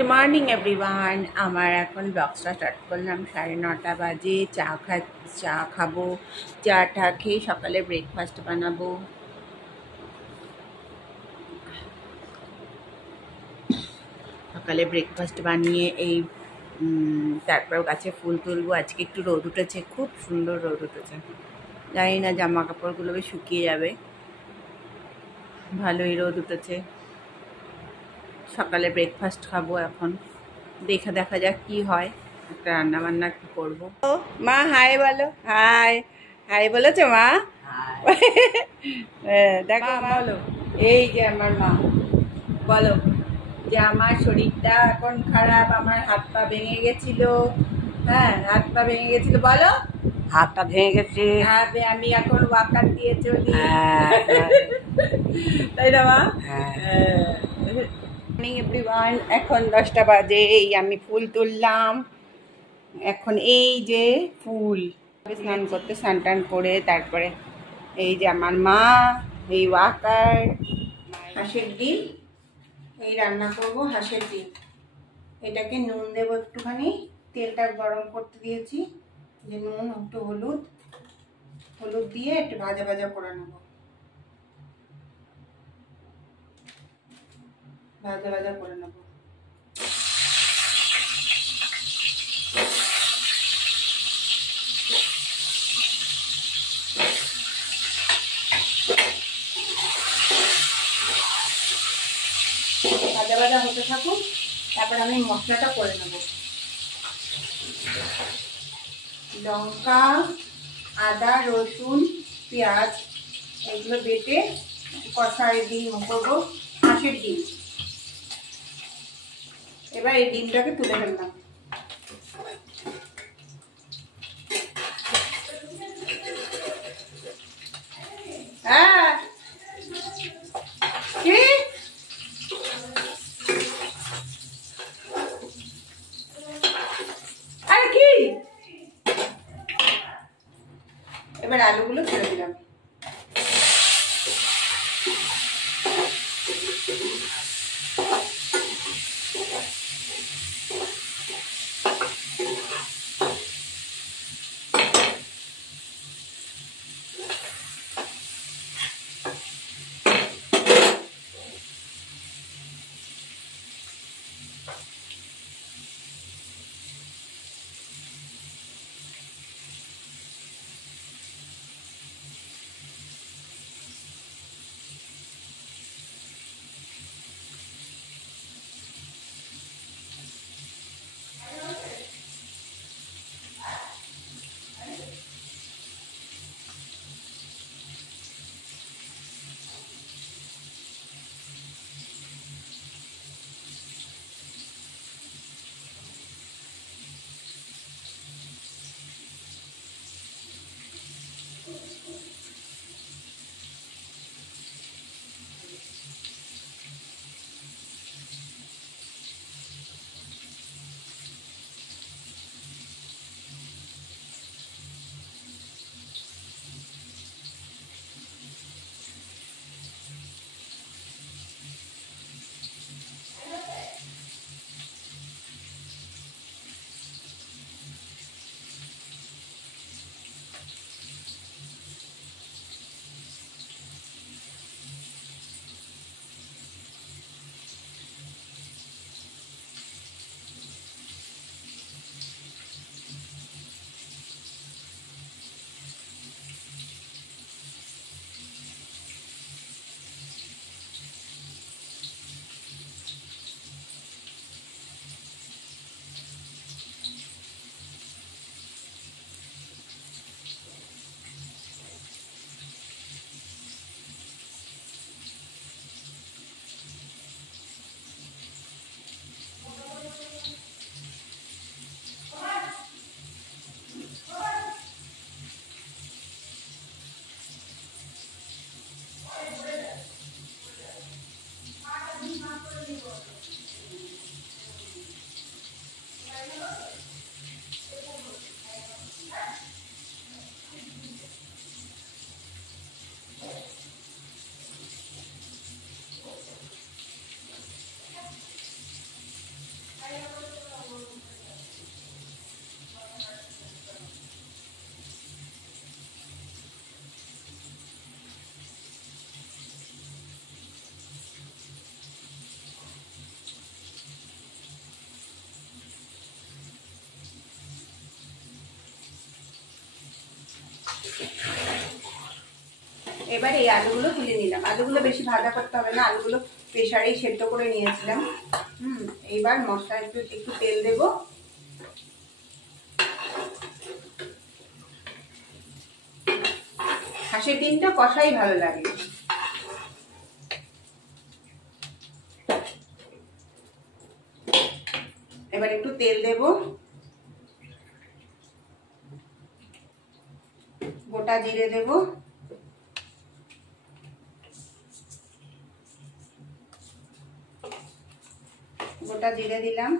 Good morning everyone. আমার এখন ব্লগটা স্টার্ট করলাম, 9:30 বাজে। চা খাবো। চাটা খেয়ে সকালে ব্রেকফাস্ট বানাবো। সকালে ব্রেকফাস্ট বানিয়ে তারপর গাছে ফুল তুলবো। আজকে একটু রোদ উঠেছে, খুব সুন্দর রোদ উঠেছে। জানি না জামা কাপড়গুলো শুকিয়ে যাবে, ভালোই রোদ উঠেছে। সকালে ব্রেকফাস্ট খাবো এখন, দেখা যাক কি হয়। একটা রান্না বান্না করবো। মা হাই বলো, হাই হাই বলেছো মা? দেখো মা, বলো। এই যে আমার মা, বলো যে আমার শরীরটা এখন খারাপ, আমার হাত পা ভেঙে গেছিল। হ্যাঁ, হাত পা ভেঙে গেছিল, বলো। হাতটা ভেঙে গেছে। আমি এখন ওয়াকার দিয়ে চলি। তাই না মা? মর্নিং এভরিওয়ান, এখন 10টা বাজে। এই আমি ফুল তুললাম এখন। এই যে ফুল, স্নান করতে, স্নান টান করে তারপরে এই যে আমার মা, এই ওয়াকার, হাঁসের ডিম, এই রান্না করব হাঁসের ডিম। এটাকে নুন দেবো একটুখানি, তেলটা গরম করতে দিয়েছি, যে নুন একটু হলুদ দিয়ে একটু ভাজা ভাজা করে নেবো। ভাজা ভাজা করে নেবো। ভাজা ভাজা হতে থাকুন, তারপর আমি মশলাটা করে নেব। লঙ্কা, আদা, রসুন, পেঁয়াজ এগুলো বেটে কষায় ডিম করবো, হাঁসের ডিম। এবার এই ডিমটাকে তুলে ফেললাম। হ্যাঁ, কি আর কি, এবার আলুগুলো ছেড়ে দিলাম। এবার এই আলুগুলো তুলে নিলাম। আলুগুলো বেশি ভাজা করতে হবে না, আলুগুলো প্রেসারেই সেদ্ধ করে নিয়েছিলাম। এইবার মশলা একটু তেল দেব। হাঁসের ডিমটা কষাই ভালো লাগে। এবার একটু তেল দেব, গোটা জিরে দেব, গোটা জিরে দিলাম,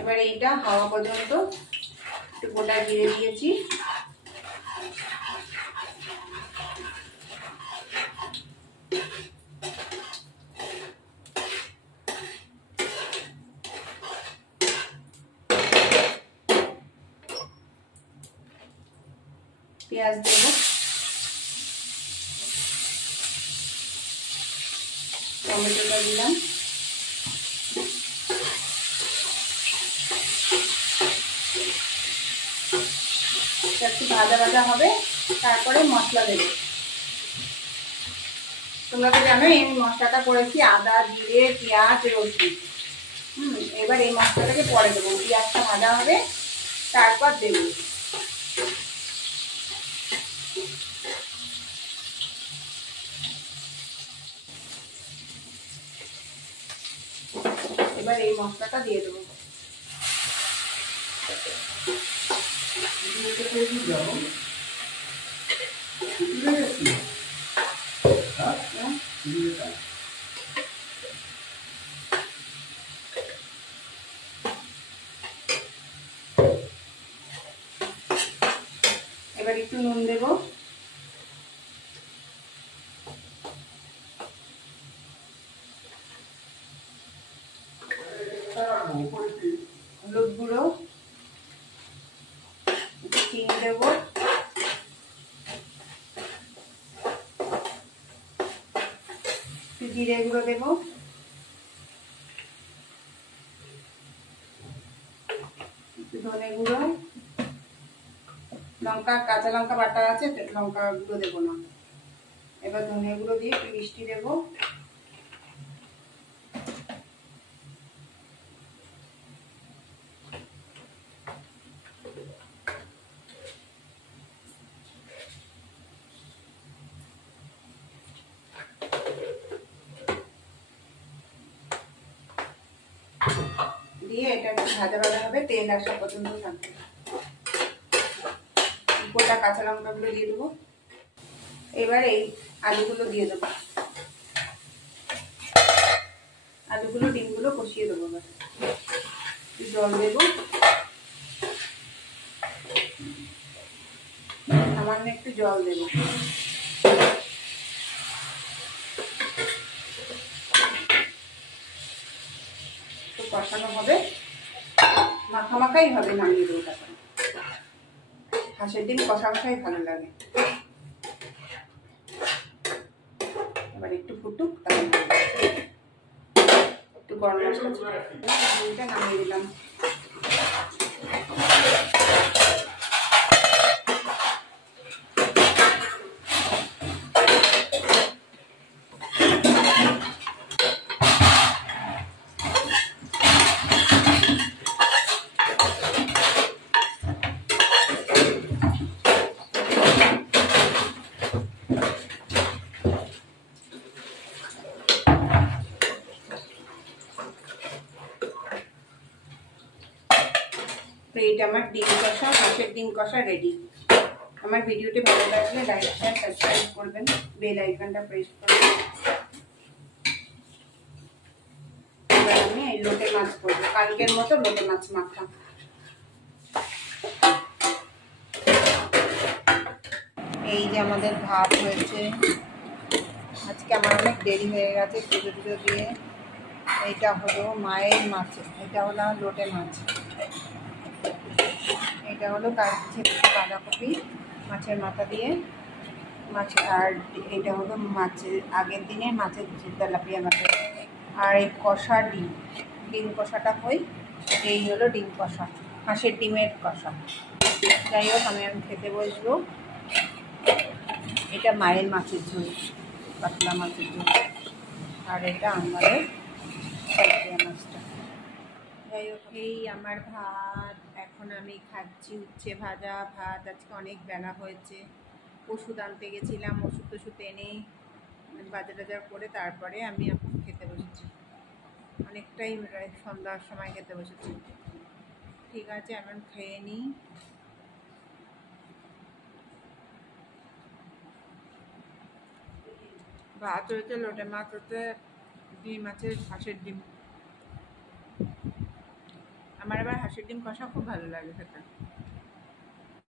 এবার এইটা হওয়া পর্যন্ত একটু গোটা জিরে দিয়েছি। পেঁয়াজ দেব, টমেটোটা দিলাম, একটু ভাজা ভাজা হবে, তারপরে মশলা দেবো। তোমরা তো জানো এই মশলাটা করেছি আদা, জিরে, পেঁয়াজ, রসুন। এবার এই মশলাটাকে পরে দেবো, পেঁয়াজটা ভাজা হবে তারপর দেবো। এবার এই মশলাটা দিয়ে দেবো। এবার একটু নুন দেব, হলুদ গুঁড়ো, চিনি দেব, জিরে গুঁড়ো দেব, ধনে গুঁড়ো, লঙ্কা, কাঁচা লঙ্কা বাটা আছে, লঙ্কা গুঁড়ো দেবো না। এবার ধনে গুঁড়ো দিয়ে একটু মিষ্টি দেবো। দিয়ে এটা একটু ভাজা ভাজা হবে, তেল আসা পর্যন্ত থাকবে। গোটা কাঁচা লঙ্কাগুলো দিয়ে দেবো। এবার এই আলুগুলো দিয়ে দেবো, আলুগুলো ডিমগুলো কষিয়ে দেবো। জল দেবো, সামান্য একটু জল দেবো। তো কষানো হবে, মাখামাখাই হবে, নামিয়ে দেবো। তারপরে হাঁসের ডিম কষা কষাই ভালো লাগে। এবার একটু ফুটুক, তারপরে একটু গরম মশলা নামিয়ে দিলাম। তো এইটা আমার ডিম কষা, হাঁসের ডিম কষা রেডি। আমার ভিডিওটি ভালো লাগলে লাইক, শেয়ার, সাবস্ক্রাইব করবেন, বেল আইকনটা প্রেস করবেন। এবার আমি এই লোটে মাছ করবো, কালকের মতো লোটে মাছ মাখা। এই যে আমাদের ভাত হয়েছে। আজকে আমার অনেক দেরি হয়ে গেছে পুজো টুজো দিয়ে। এইটা হলো মায়ের মাছ, এটা হলো লোটে মাছ। এটা হলো কাচ্চি বাঁধাকপি মাছের মাথা দিয়ে মাছ, আর এটা হলো মাছের আগের দিনের মাছের তেলাপিয়া মাছের, আর এই কষা ডিম, ডিম কষাটা কই, এই হলো ডিম কষা, হাঁসের ডিমের কষা। যাই হোক আমি খেতে বসবো। এটা মায়ের মাছের ঝোল, পাতলা মাছের ঝোল, আর এটা আমাদের তেলাপিয়া মাছটা। যাই হোক এই আমার ভাত, এখন আমি খাচ্ছি উচ্ছে ভাজা ভাত। আজকে অনেক বেলা হয়েছে, ওষুধ আনতে গেছিলাম, ওষুধ টষুধ এনে বাজার টাজার করে তারপরে আমি এখন খেতে বসেছি। অনেকটাই প্রায় সন্ধ্যার সময় খেতে বসেছি। ঠিক আছে আমি খেয়ে নিই। ভাত হয়েছে, লোটে মাছ হচ্ছে, ডিম আছে, হাঁসের ডিম। আমার আবার হাঁসের ডিম কষা খুব ভালো লাগে খেতে।